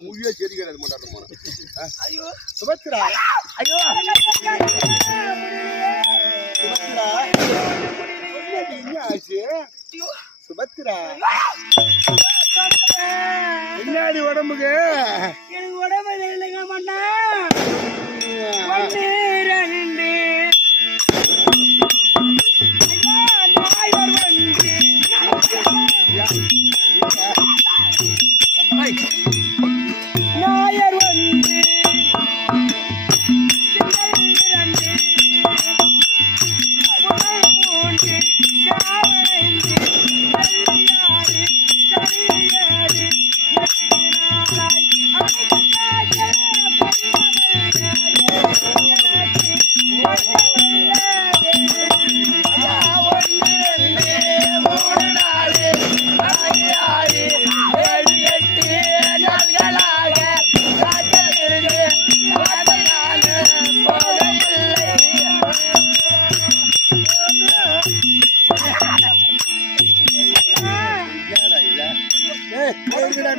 முடியே செடி கிடையாது மாட்டாரு போன ஐயோ. சுபத்ரா. ஐயோ. சுபத்ரா. என்ன ஆச்சு? சுபத்ரா. பின்னாடி உடம்புக்கு? எனக்கு உடம்பு இல்லைங்க மண்ணா ஒன்று ரெண்டு. ஐயா, Thank you. ஏ போடுங்கடா,